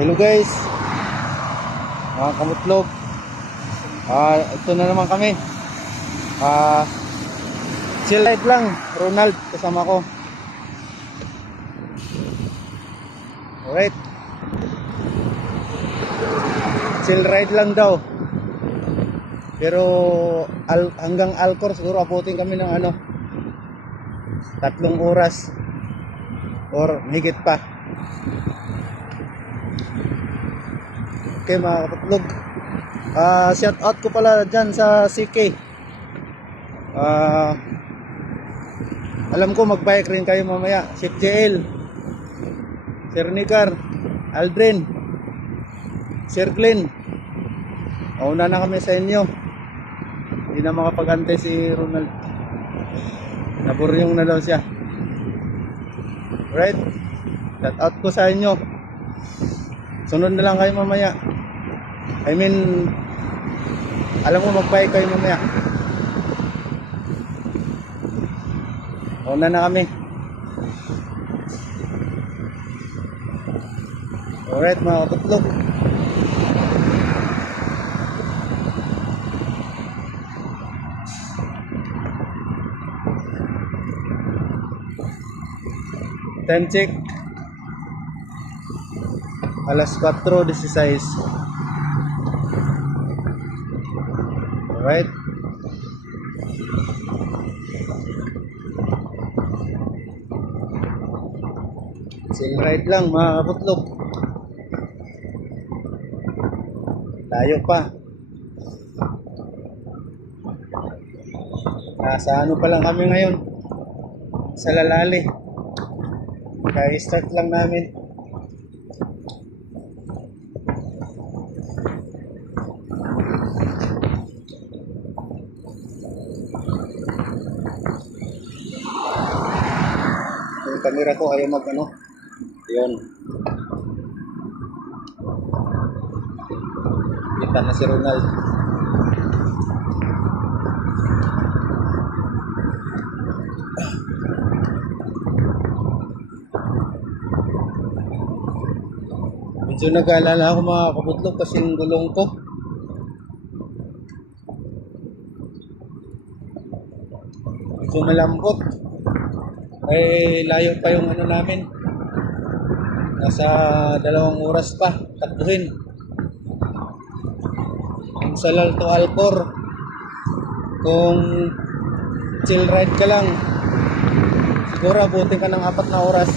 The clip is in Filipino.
Hello guys, mga kamutlog. Ito na naman kami. Chill ride lang, Ronald kasama ko. Alright, chill ride lang daw. Pero hanggang Alcor siguro abutin kami ng 3 oras or higit pa. Okay mga kaputlog, shout out ko pala dyan sa CK. Alam ko magbike rin kayo mamaya. Chef JL, Sir Nicar, Aldrin, Sir Glenn, mauna na kami sa inyo. Hindi na makapag-antay si Ronald, naburyong na daw siya. Right, shout out ko sa inyo. Sunod na lang kayo mamaya. I mean, alam mo magbike kayo mamaya. Una na kami. Alright mga kaputlog, time check, alas 4:16. Alright, chill ride lang mga kaputlog. Tayo pa. Nasa pa lang kami ngayon, sa Lalali. Kaya start lang namin. Yung camera ko ayaw yun. Kita na si Ronald. Medyo nag-aalala ako mga kaputlog kasi yung gulong ko medyo malambot. Ay layo pa yung namin. Nasa 2 oras pa takbuhin. Yung Salal to Alcor, kung chill ride ka lang, siguro abutin ka ng 4 na oras.